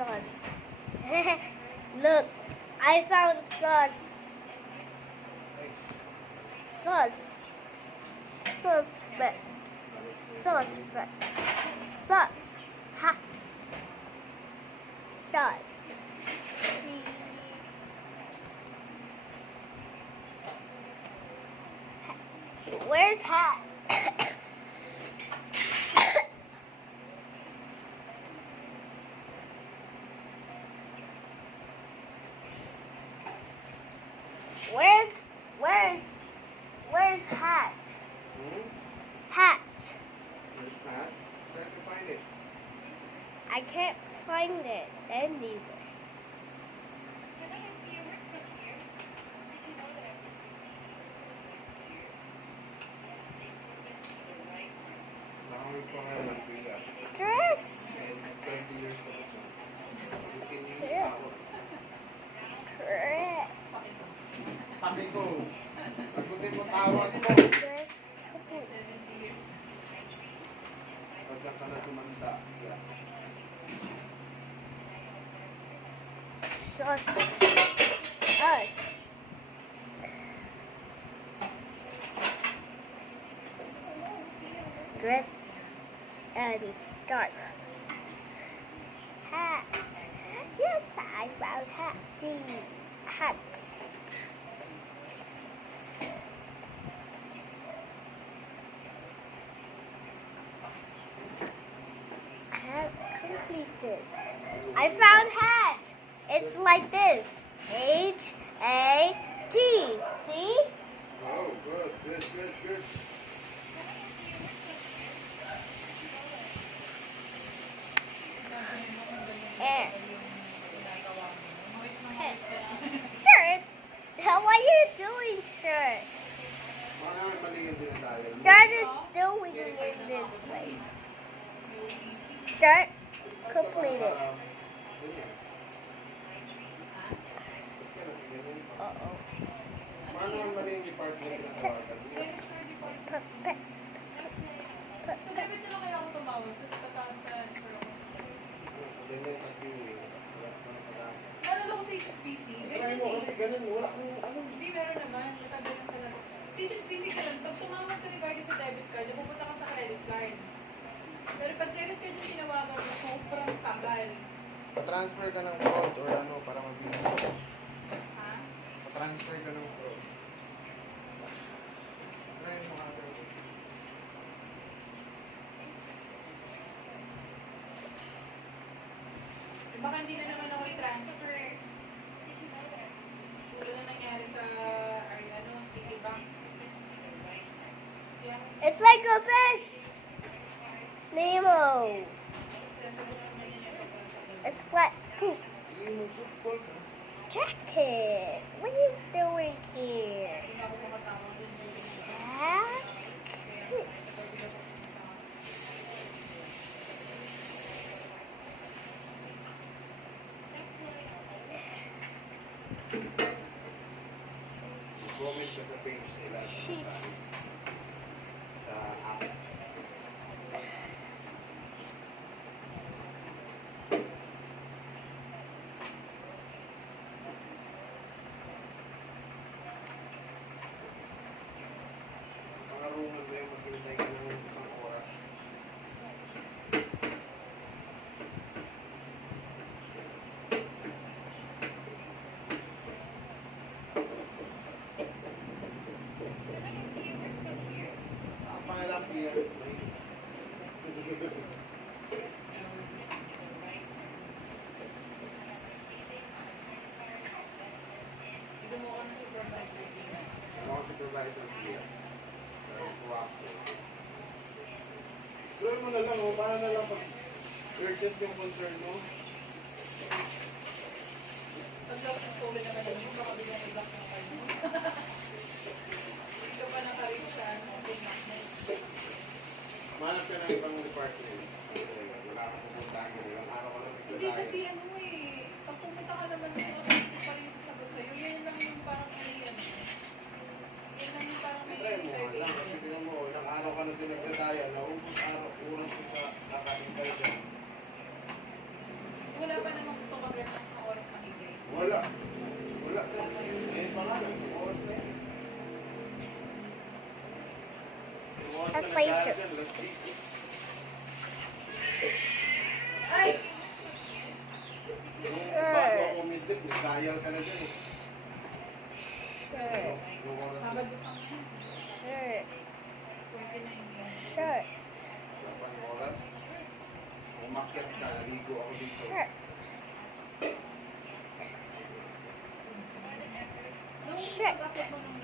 sauce. Look, I found sauce. Sauce. Suspect. Suspect. Sauce. Ha. Sauce. Where's hat? Where's hat? Hat. Where's that? Try to find it. I can't find it anywhere. Nakawin ko nga lang pila. Dress. 20 years old. Dress. Dress. Sabi ko, sagutin mo tawag ko. Dress. Pagka ka na tumanda. Yeah. Sauce. Us. Dress and start. Hat. Yes, I found hat. Hat. Hat completed. I found hat. It's like this. H-A-T. See? Oh, good. And skirt. How are you doing, skirt? Mga mali yung dinadayan. Skirt is doing in this place. Skirt completed. Ganyan. Uh-oh. Paano ang mali yung department na tawagan? So, dapat na lang kaya ako tumawag, tapos pata-transfer ako. Ganyan at yung wala ka na pag-asa. Meron ako sa HSBC. Try mo kasi ganun, wala kang ano. Hindi, meron naman. Natagal lang talaga. Sa HSBC ka lang, pag tumawag ka regarding sa debit card, pupunta ka sa credit card. Pero pag credit card yung tinawagan mo, sobrang tagal. Pa-transfer ka ng fraud or ano para mabilis. Ha? Pa-transfer ka ng fraud. Try mo nga ito. Baka hindi na naman ako i-transfer. Tulad na nangyari sa, Citibank. Yeah. It's like a fish. Nemo. It's flat poop. Hindi mo support ka. Jacket. What are you doing here? Hindi ako makatawag dun. Jacket. Comment ka sa page nila. Sheets. Sa app. Mga rumas na yung maghintay ka ng isang oras. Ang pangalan niya. Hindi mo ako ng supervisor. Ako ang supervisor niya. Gawin mo na lang, oh, para na lang pag urgent yung concern mo. Pag lost na stolen na naman mo, baka biglang i-block ng card mo. Hindi ka pa nakareach sa Manap ka ng ibang department. Wala kang pupuntahan mo. Ilang araw ka lang Hindi kasi pag pumunta ka naman dito, tapos pa rin yung sasagot sa'yo, yan lang yung parang yan lang yung parang Try mo nga lang. Kasi tinan mo, ilang araw ka na din nagdadaya. Naubos araw, oras ko sa kakahintay dyan. Translation. Ay! Bago ako midlip, nag-dial ka na dyan eh. Shirt. Yung oras na. Sabado pang yan. Shirt. 29 yan. Shirt. Kapag oras, umakyat ka, naligo ako dito. Shirt. Nung Shit. pag-upload mo nung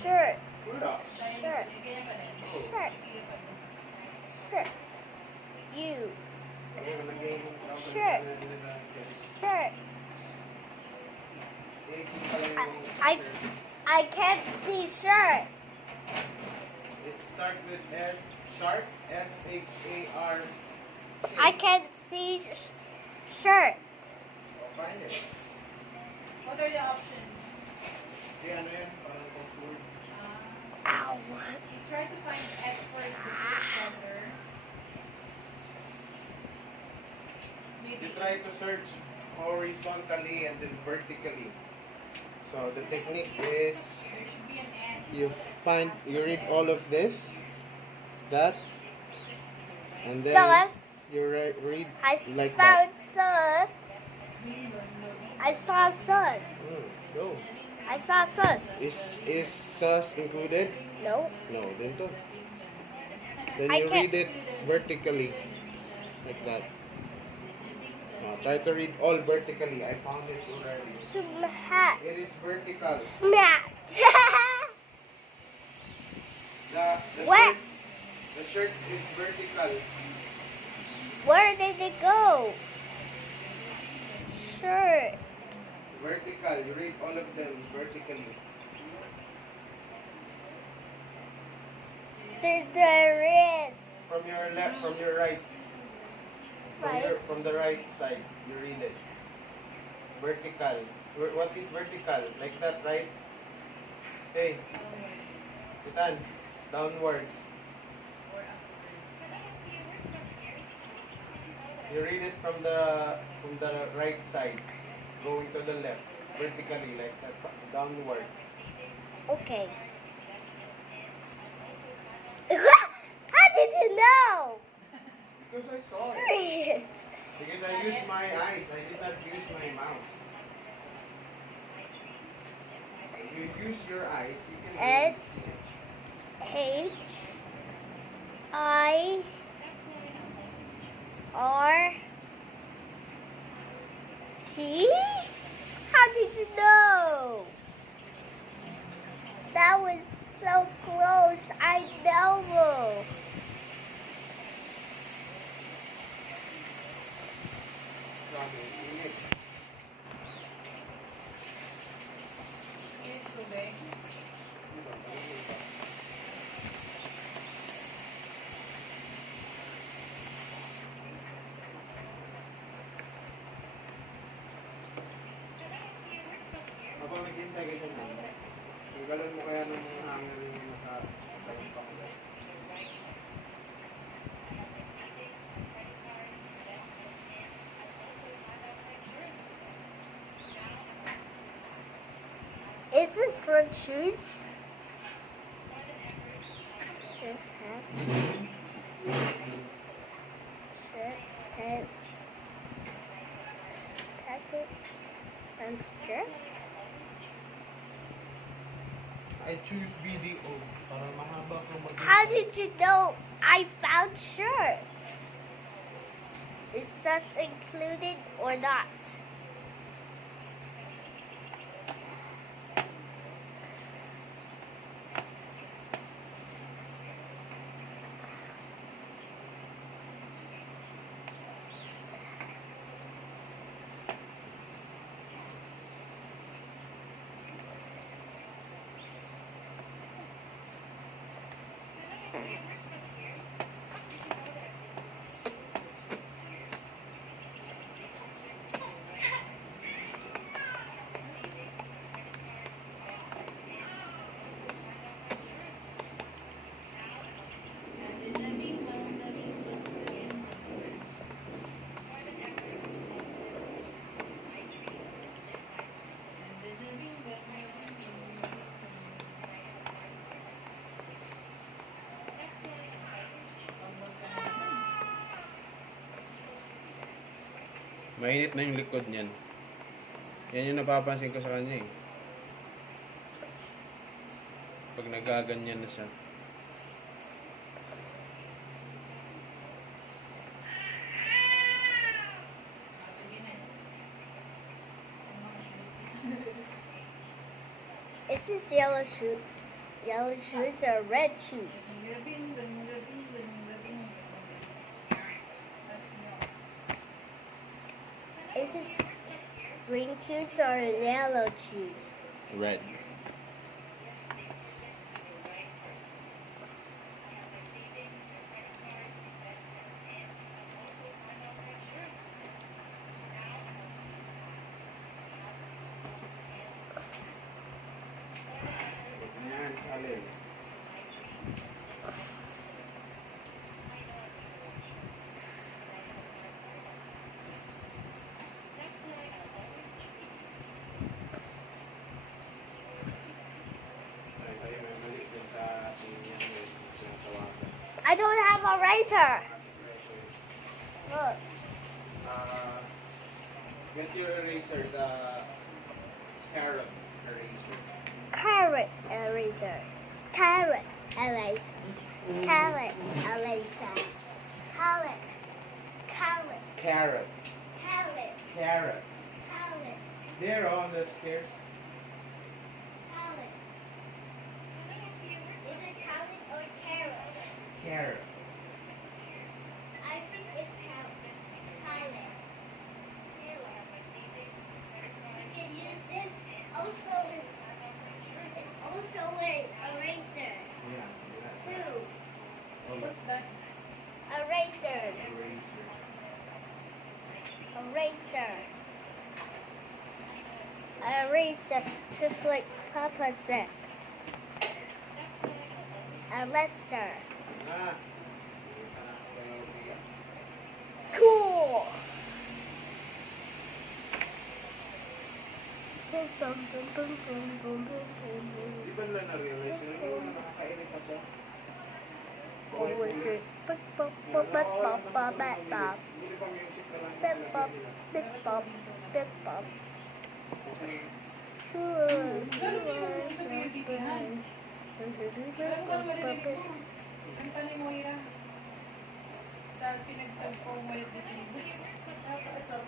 Shirt. Wala. Shirt. ganyan pa rin. Shirt. Kaya pa rin. Shirt. You. Ako nalagay yung tawag Shirt. na nila. Shirt. Eh, kung pala yung I shirt. I can't see shirt. It starts with S, sharp, S-H-A-R. I can't see shirt. Oh, find it. What are the options? Eh, ano yan? Parang password. Ow. You try to find S for the first letter. Maybe You try to search horizontally and then vertically. So the technique is there should be an S. you read all of this, that, and then Sus. you read I like found sus. Bingo, no. I saw sus. Go. I saw sus. Is sus included? No. No, then don't. Then I you can't- read it vertically, like that. Now try to read all vertically. I found it already. Smack. It is vertical. Smack. The What? shirt, the shirt is vertical. Where did it go? Shirt. Vertical. You read all of them vertically. There is. From your left, from your right. Right. From the right side, you read it. Vertical. What is vertical? Like that, right? Hey, Titan, downwards. You read it from the right side, going to the left, vertically, like that, downward. Okay. How did you know? Because I saw it. Shit. Because I used my eyes, I did not use my mouth. If you use your eyes, you can read. S H I R T? How did you know? That was so close. I know. Init tubig. Habang naghintay ka dyan, tanggalan mo kaya ng hanger yung nasa ko. Is this for shoes? Just hat, shirt, pants, jacket, and skirt. I choose BDO para mahaba ko mag- How did you know I found shirt? Is sus included or not? Mainit na yung likod niyan. Yan yung napapansin ko sa kanya eh. Pag nagaganyan na siya. Is this yellow shoe? Yellow shoes or red shoes? Is this green shoes or yellow shoes? Red. Yan, salin. I don't have a razor. Look. Get your eraser, the carrot eraser. Carrot eraser. Carrot eraser. Carrot eraser. Carrot. Carrot. Carrot. Carrot. Carrot. Carrot. There on the stairs. Carrot. Is it carrot or carrot? Carrot. I think it's carrot. Carrot. You can use this also. It's also an eraser Yeah. too. What's that? Eraser. Eraser. Eraser. Eraser, just like Papa said. Eraser. Ah. Cool. Bum, bum, bum, bum, bum, bum, bum, bum. Di ba nila na-realize na yung nakakainit pa siya? Oh, wait, wait. Bum, bum, bum, bum, bum, bum, bum, bum. Hindi pa music na lang. Bip, bum, bip, bum, bip, bum. Okay. Sure, Lalo mo yung sa pinagbibihan. Alam ko ang marinig mo. Ang tanong mo, Ira. Dahil pinagtagpo ang malit na pinag. Nakakaasap.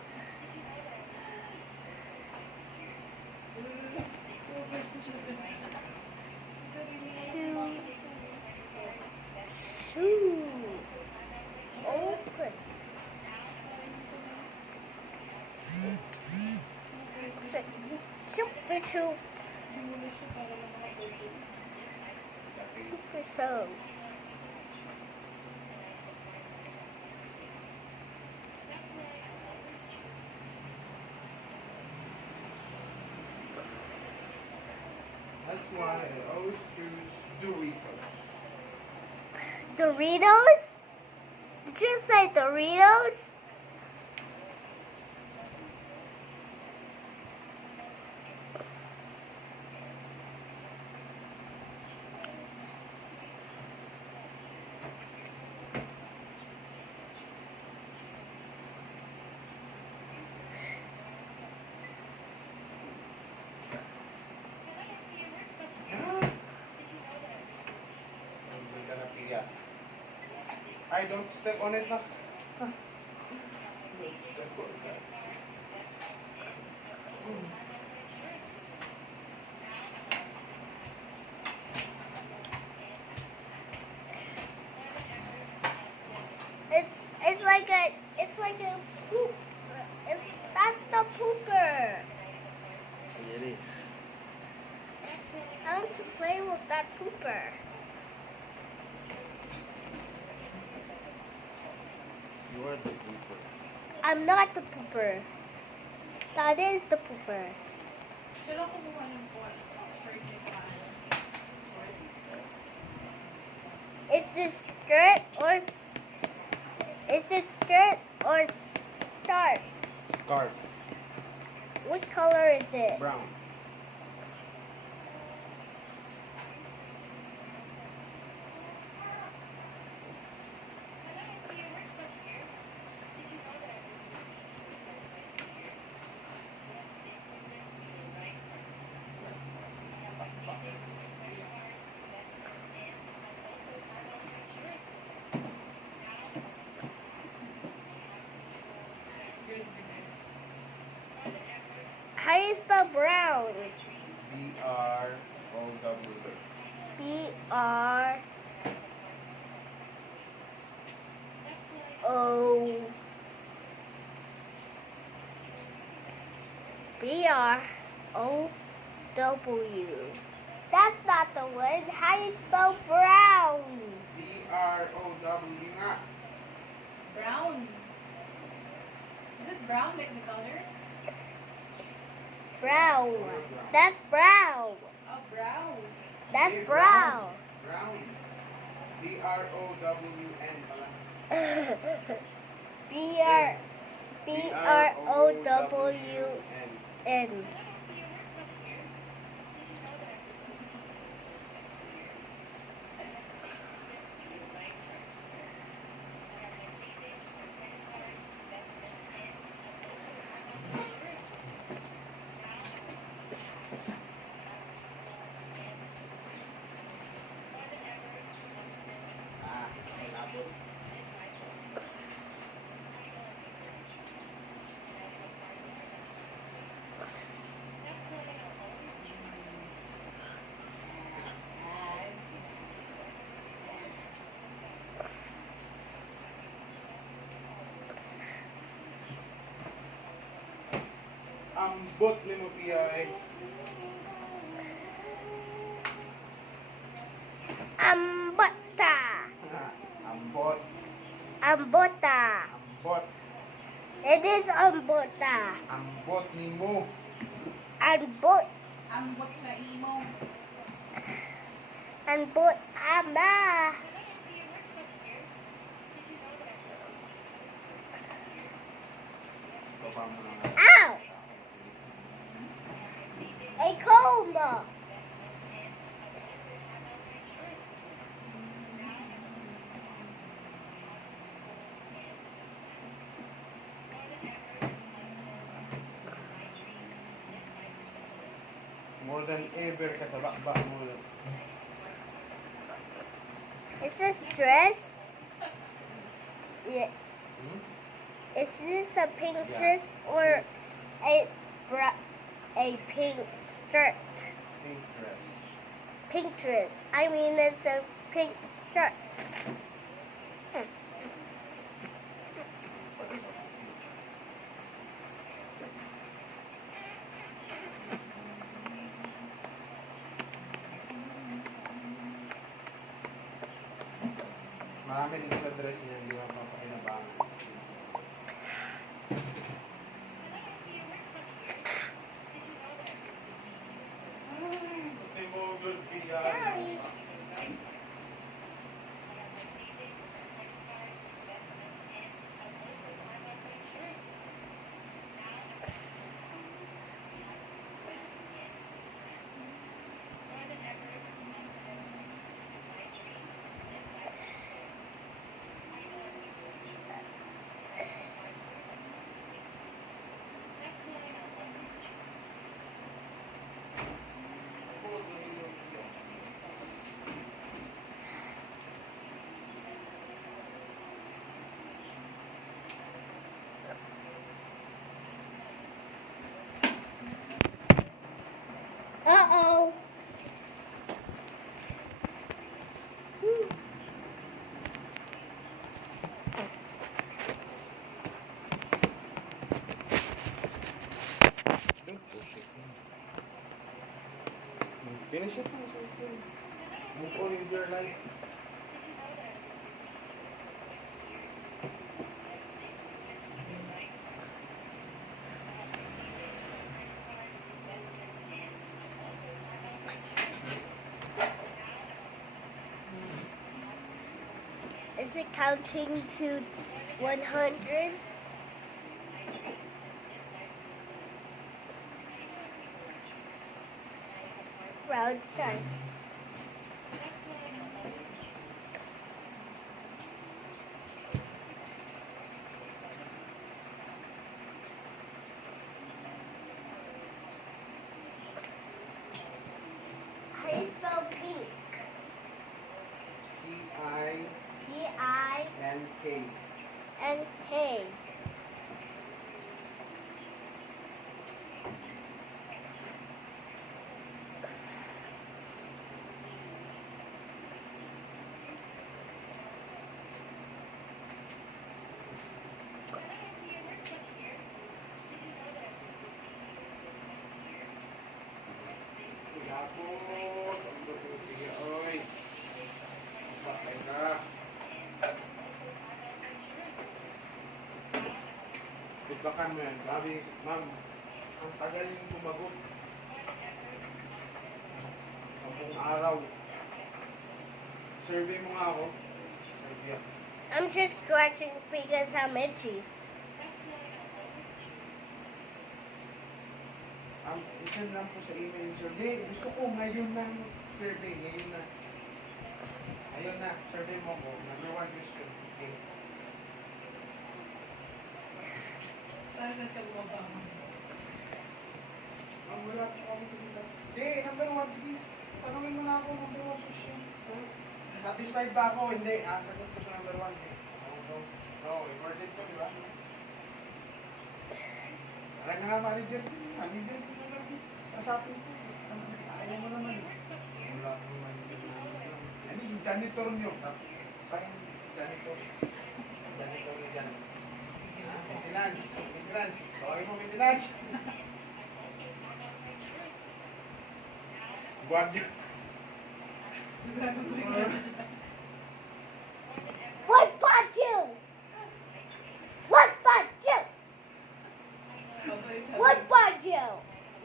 Progress na siya. Sarili niya. Shoe. Open. Super shoe. Simula siya para lang makapagod. Super shoe. That's why I always choose Doritos. Doritos? Did you say Doritos? Hindi ka na piya. I don't step on it na. Don't step on that. It's like a poop. That's the pooper. It is. I want to play with that pooper. You are the pooper. I'm not the pooper. That is the pooper. Siya lang kumuha ng shirt ni Kyle. Is this skirt or scarf? Scarf. What color is it? Brown. How do you spell brown? B-R-O-W. B-R-O. B-R-O-W. That's not the one. How do you spell brown? B-R-O-W nga. Brown. Is it brown like the color? Brown. That's brown. Oh, brown. That's Okay, brown. Brown. B-R-O-W-N pala. B-R B-R-O-W-N. Ah, may nabot. Ambot ni mo piya eh. Ambota. Ambot. Ambota. Ambot. It is ambota. Ambot ni mo. Ambot. Ambot sa imo. Ambot ama. Baba mo na nga. Ow! A comb. More than ever ka sa bakba mo. Is this dress? Yeah. Hmm? Is this a pink Yeah. dress or a pink skirt? Pink dress. Pink dress. I mean, it's a pink skirt. Marami din sa dress niya, hindi mo papakinabangan. Pati mo good piya. Uh-oh. Finish it. Move on with your life. Is it counting to 100? Round start. How do you spell pink? P-I-N-K. P-I-N-K. Lambot. Lambot. Sige, oy. Bakay ka. Feedbackan mo yan. Sabi, ma'am, ang tagal yung sumagot. 10 araw. Survey mo nga ako. Survey ako. I'm just scratching because I'm itchy. Isend lang po sa email yung survey. Gusto ko ngayon na survey. Ngayon na. Ayun na. Survey mo ko. Number 1 question. Okay. Saan ka bumaba mo? Wala po ako dito. Hindi, number 1. Sige. Tanungin mo na ako. Number 1 question. Satisfied ba ako? Hindi. Sagot ko sa number 1. No, recorded ko, di ba? Alam nga manager. Manager ko na lang. Kasapin ko. Ayaw mo naman. Wala ko manager na. Ano yung janitor nyo? Parang janitor. Janitor ni Jan. Maintenance. Maintenance. Tawagin mo maintenance. Guardia. What about you? What about you? Papa is What about you?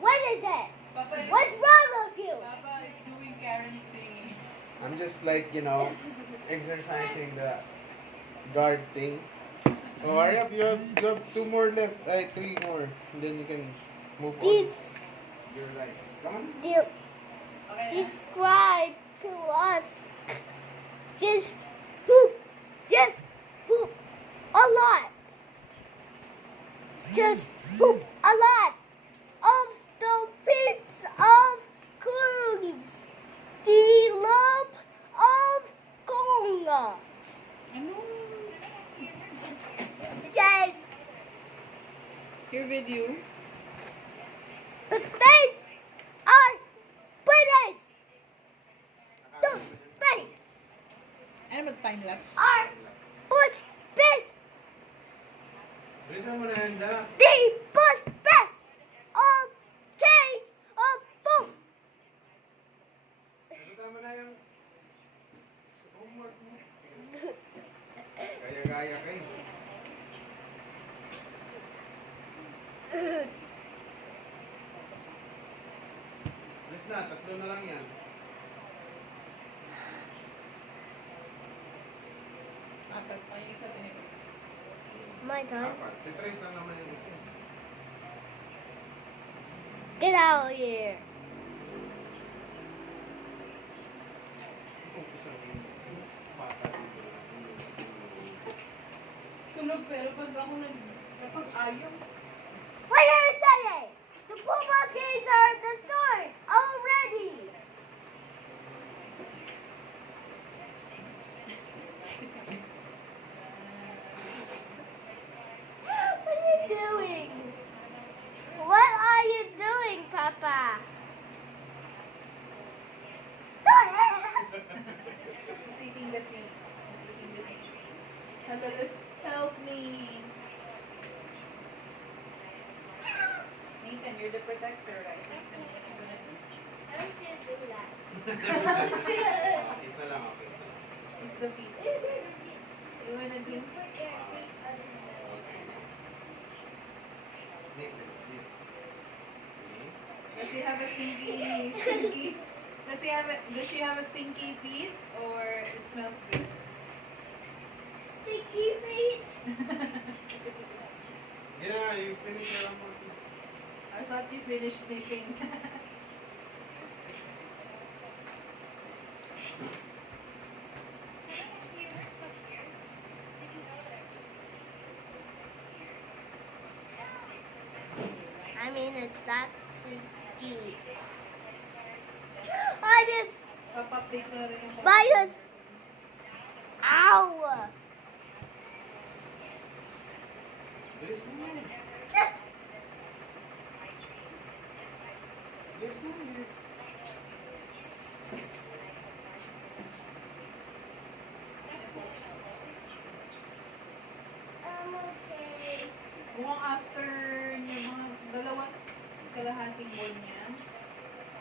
What is it? Papa is, What's wrong with you? Papa is doing Karen thing. I'm just like, exercising the guard thing. Oh, hurry up. You have 2 more left. 3 more. And then you can move Please, on. You're right. Come on. you Okay na? subscribe to us. Just poop. Just poop a lot. Just poop a lot of the peeps of coons. The love of Conga. Ano? Then Your video? the face are British. The face Ano mag-time-lapse? are push best. Bilisan mo na yan, dala. The push best of change of boom. Sagutan mo na yung homework mo. Gaya-gaya kayo. Alis na, 3 na lang yan. Apat pa yung isa tinitapos. My time. 4. Titrace lang naman yung isa. Get out of here. Umpisa mo yung bata dito lang. Tulog pero pag ako napag-ayaw. What are you saying? The Puma kids are the store already. What are you doing? What are you doing, Papa? Don't He's eating the feet. He's eating the feet. Hello, let's help me. Nathan, you're the protector, right? What's the what you gonna do? I'm just do that. Isa lang, okay. It's the feet. You wanna do? Snake, snake. Does she have a does she have a stinky feet or it smells good? Sticky feet. Yeah, you finish your homework. I thought you finished sniffing. I mean, it's that sticky. I just Papa-update ko na rin yung Virus. Ow! Bilis mo. Bilis mo. I'm okay. Mukhang after yung mga dalawang kalahating bowl niya,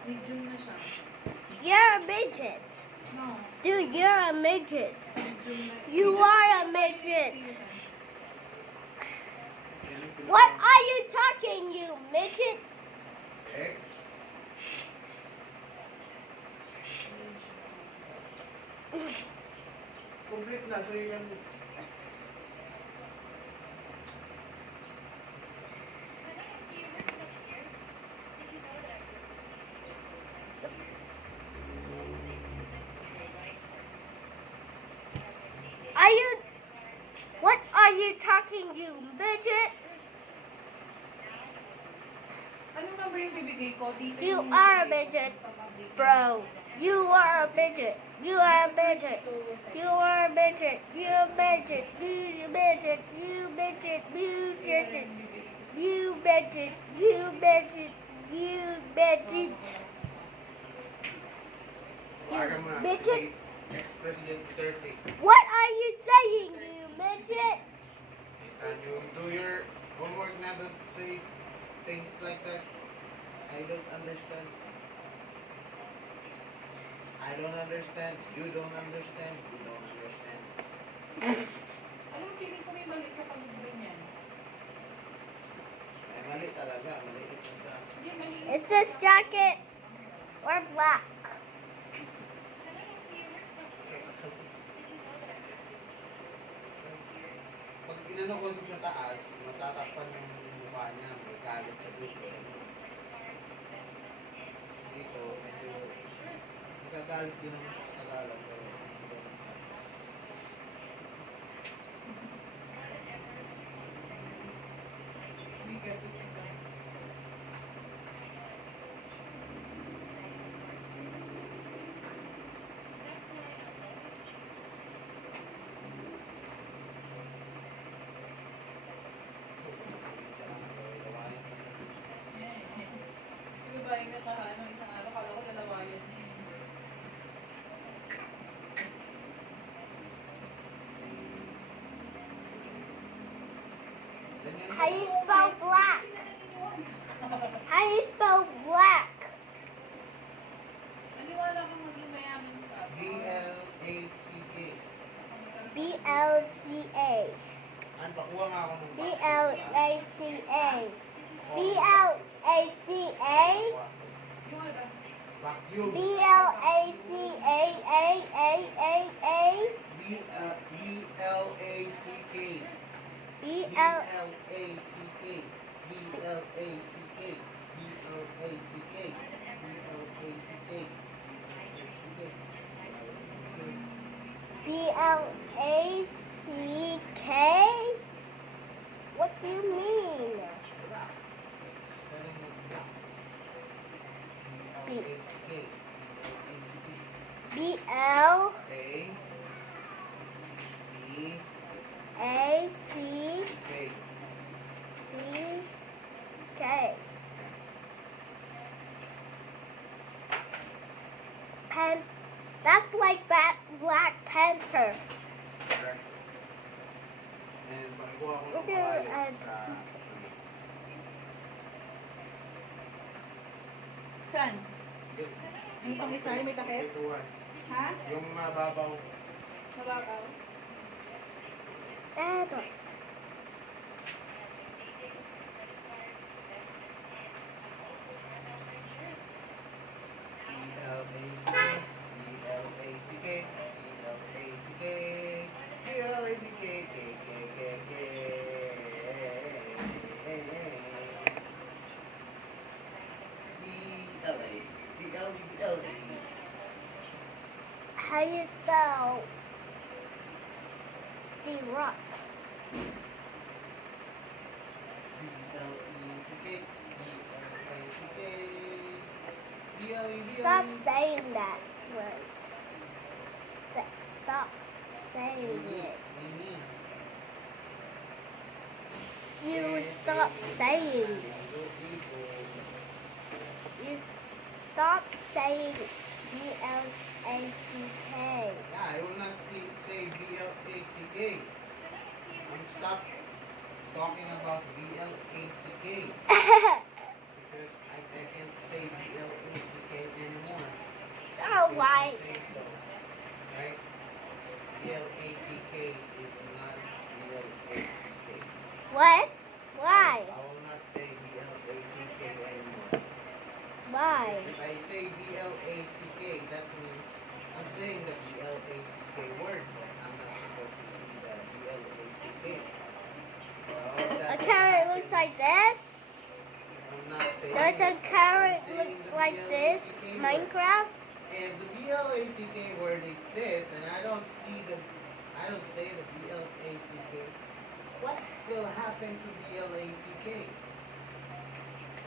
Medium na siya. You're a midget. No. Dude, you're a midget. Medium na. You are a midget. What are you talking, you midget? Eh? Complete na, so yun. Are you... What are you talking, you midget? Anong number yung bibigay ko? Dito You yung are a bibigay midget, ko. Bro, you are a midget. You are a midget. You are a midget. You a midget. You midget. You midget. You midget. You midget. You midget. You midget. Tawagan mo na. Midget? Ex-President Duterte. What are you saying, you midget? And you do your homework na, don't say things like that. I don't understand. I don't understand. You don't understand. You don't understand. Anong feeling ko may mali sa pag-ganyan? Ay, mali talaga. Maliit ka. Hindi, mali. Is this jacket or black? Pag inano ko sa taas, matatakpan yung mukha niya. May galit sa dito. Dito, medyo magagalit din naman sa Tagalog. Pero, Bigat. Yung babaeng nakaano, isang araw, kala ko lalawayan niya eh. How you spell black? How you spell black? Naniwala kang maging mayaman ka. B-L-A-C-K. B-L-C-A. Ano, pakuha nga ako ng B-L-A-C-A. B-L-A-C-A. Yung ano? Vacuum. B-L-A-C-A-A-A-A-A. B-L-A-C-K. B-L... B-L-A-C-K. B-L-A-C-K. B-L-A-C-K. B-L-A-C-K. B-L-A-C-K? What do you mean? B-L-A-C-K. B-L-A-C-K. B-L... A-C-K. A-C-C-K. That's like Black Panther. Correct. And pagkuha ko ng Look at pangalan it. sa... Saan? Yung pang isa, yung may takip? Ito, Ha? yung mababaw. Mababaw? Eto. B-L-A-C-K. B-L-A-C-K. B-L-A-C-K. K-K-K-K. B-L-A. B-L-B-L-A. How you spell the rock? B-L-E-C-K. B-L-A-C-K. B-L-E-B-L-E. Stop saying that word. Stop saying it. You stop saying it. You stop saying B-L-A-C-K. Yeah, I will not say B-L-A-C-K. Stop talking about B-L-A-C-K. Because I can't say B-L-A-C-K. Why? If I say B-L-A-C-K, that means I'm saying the B-L-A-C-K word, but I'm not supposed to see the B-L-A-C-K. A carrot looks like this. I'm not saying Does a it. carrot I'm saying look the like this? B-L-A-C-K word. Minecraft? If the B-L-A-C-K word exists and I don't say the B-L-A-C-K, what will happen to B-L-A-C-K?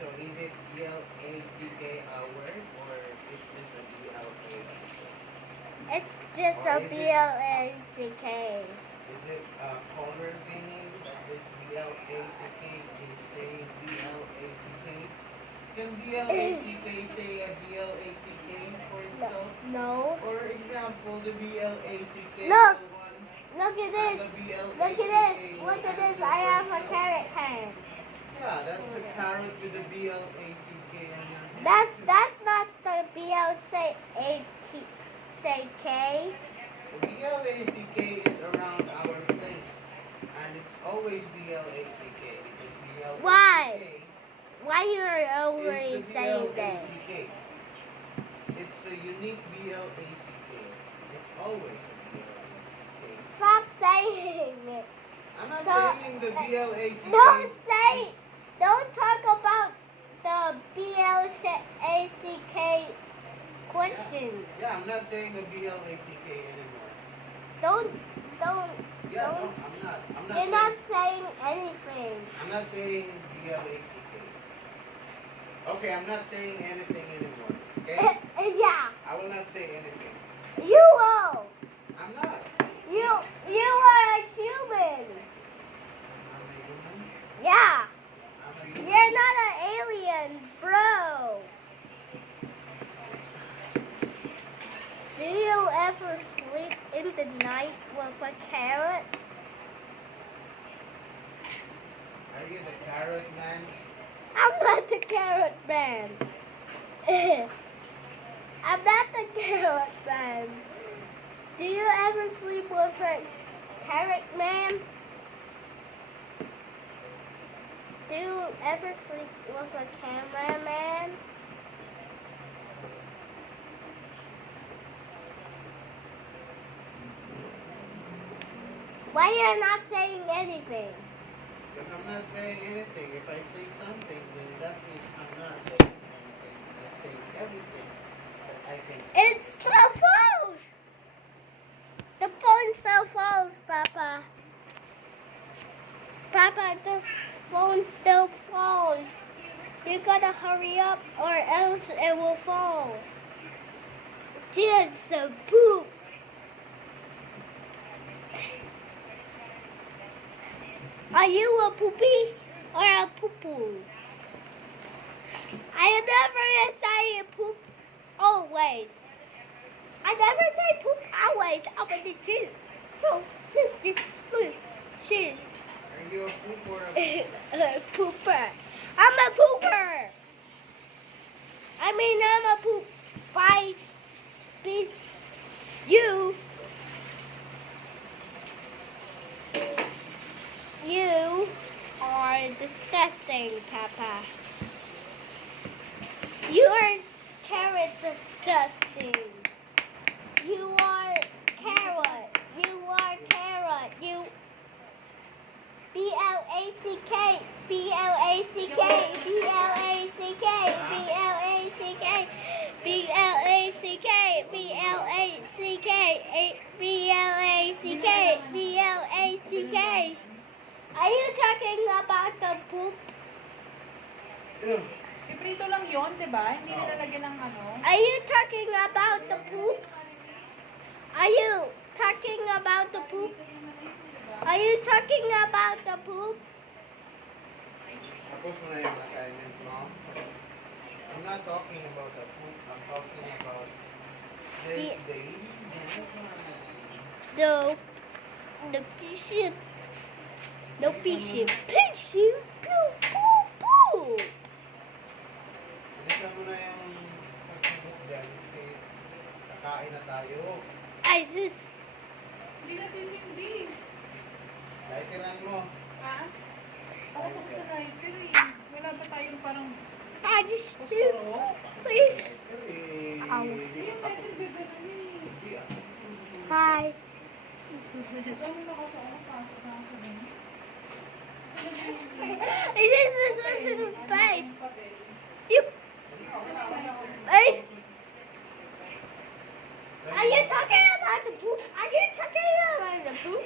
So is it B-L-A-C-K a word or is this a B-L-A-C-K? It's just Or a is it- B-L-A-C-K. Is it color meaning that this B-L-A-C-K is saying B-L-A-C-K? Can B-L-A-C-K say a B-L-A-C-K for itself? No. For example, the B-L-A-C-K Look! one Look at and this. the B-L-A-C-K Look at this. Look at has this. the I word have a self. carrot hand. Yeah, that's a carrot with a B-L-A-C-K on your hand. That's not the B-L-A-C-K. The B-L-A-C-K is around our place. And it's always B-L-A-C-K because B-L-A-C-K Why? Why you're is always the saying that? B-L-A-C-K. It's a unique B-L-A-C-K. It's always a B-L-A-C-K. Stop saying it. I'm not So- saying the B-L-A-C-K. Don't talk about the B-L-A-C-K questions. Yeah, I'm not saying the B-L-A-C-K anymore. Don't. Yeah, Don't. no, I'm not. You're not saying anything. I'm not saying B-L-A-C-K. Okay, I'm not saying anything anymore. Okay? Yeah, I will not say anything. you will. I'm not. You are a human. I'm a human. Yeah, I'm a human. you're not an alien, bro. Do you ever sleep in the night with a carrot? Are you the carrot man? I'm not the carrot man. I'm not the carrot man. Do you ever sleep with a carrot man? Do you ever sleep with a cameraman? Why you're not saying anything? If I'm not saying anything, if I say something, then that means I'm not saying anything. I'm saying everything that I can say. It still falls. The phone still falls, Papa. Papa, the phone still falls. You gotta hurry up or else it will fall. Just a poop. Are you a poopy or a poo-poo? I never say poop always. I never say poop always. I'm in the gym. So, since this shit. Are you a poop or a Pooper. I'm a pooper. I mean, I'm a poop. Fight. Beats you. You are disgusting, Papa. You are carrot disgusting. You are carrot. You are carrot. You B-L-A-C-K. B-L-A-C-K. B-L-A-C-K. B-L-A-C-K. B-L-A-C-K. B-L-A-C-K. B-L-A-C-K. B-L-A-C-k. Are you talking about the poop? Iprito lang yon, di ba? Hindi na lalagyan ng ano. Are you talking about the poop? Are you talking about the poop? Are you talking about the poop? Tapos mo na yung assignment mo. I'm not talking about the poop. I'm talking about this day. The fishy. The fishy. Fishy. Poo, poo, poo. Bilisan mo na yung pagsigot dyan kasi kakain na tayo. I just. Hindi na sisindi. Likeran mo. Ha? Ako pa sa writer eh. Wala pa tayong parang... I just do. Please. Eh, Ow. Hindi yung metal bigger na eh. Hindi ah. Hi. Sabi na kasi ako, pasok na ako din. He did this one to the face. You. Face. Are you talking about the poop? Are you talking about the poop?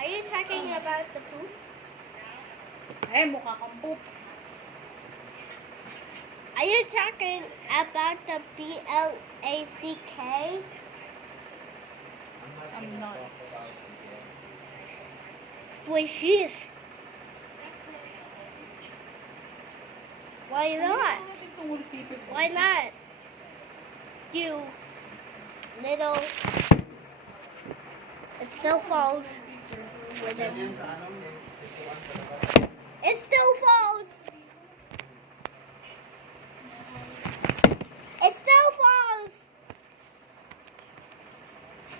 Are you talking about the poop? Eh, mukha kang poop. Are you talking about the BLACK? I'm not. Talk about it. Which is. Why not? Why not? You little. It still falls. With it. Yan sa ano, yung picturean sa labas. It still falls. It still falls.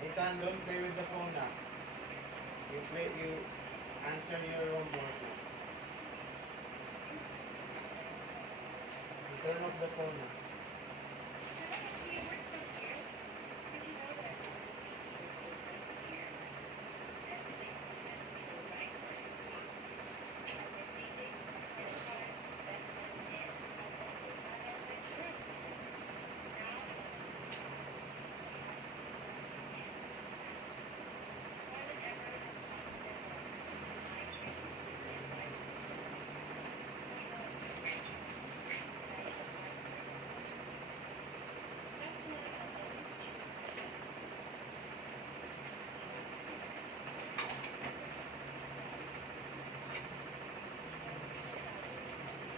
Ethan, don't play with the phone now. You answer your own work now. You turn off the phone now.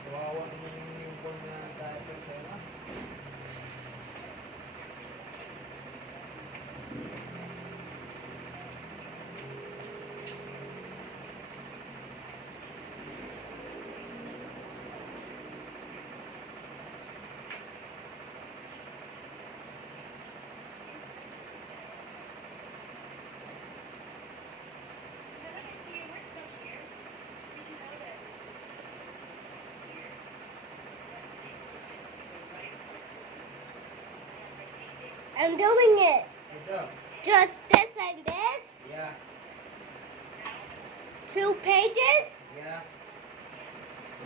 Kawawa naman yung phone na diaper sa'yo na. I'm doing it. Good job. Just this and this. Yeah, 2 pages. yeah,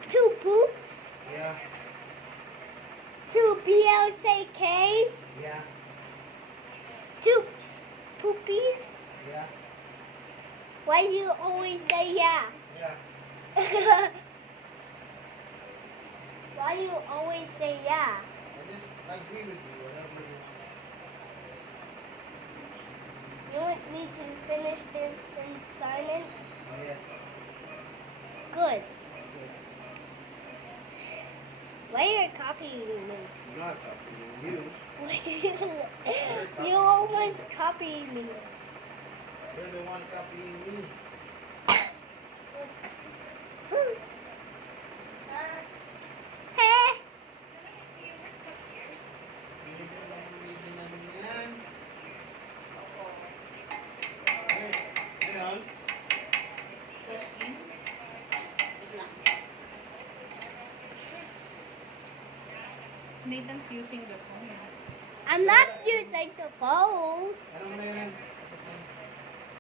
2 poops. yeah, 2 BLCKs. yeah, 2 poopies. yeah, Why do you always say yeah? yeah. Why do you always say yeah? I just agree with you, whatever you want. You want me to finish this assignment? Yes. Good. Why are you copying me? I'm not copying you. You almost copied me. You're the one copying me. Hey. Hindi mo lang ulitin namin yan. Hey, ngayon, Cash in. Wait lang. Nathan's using the phone. I'm not using the phone. anong meron?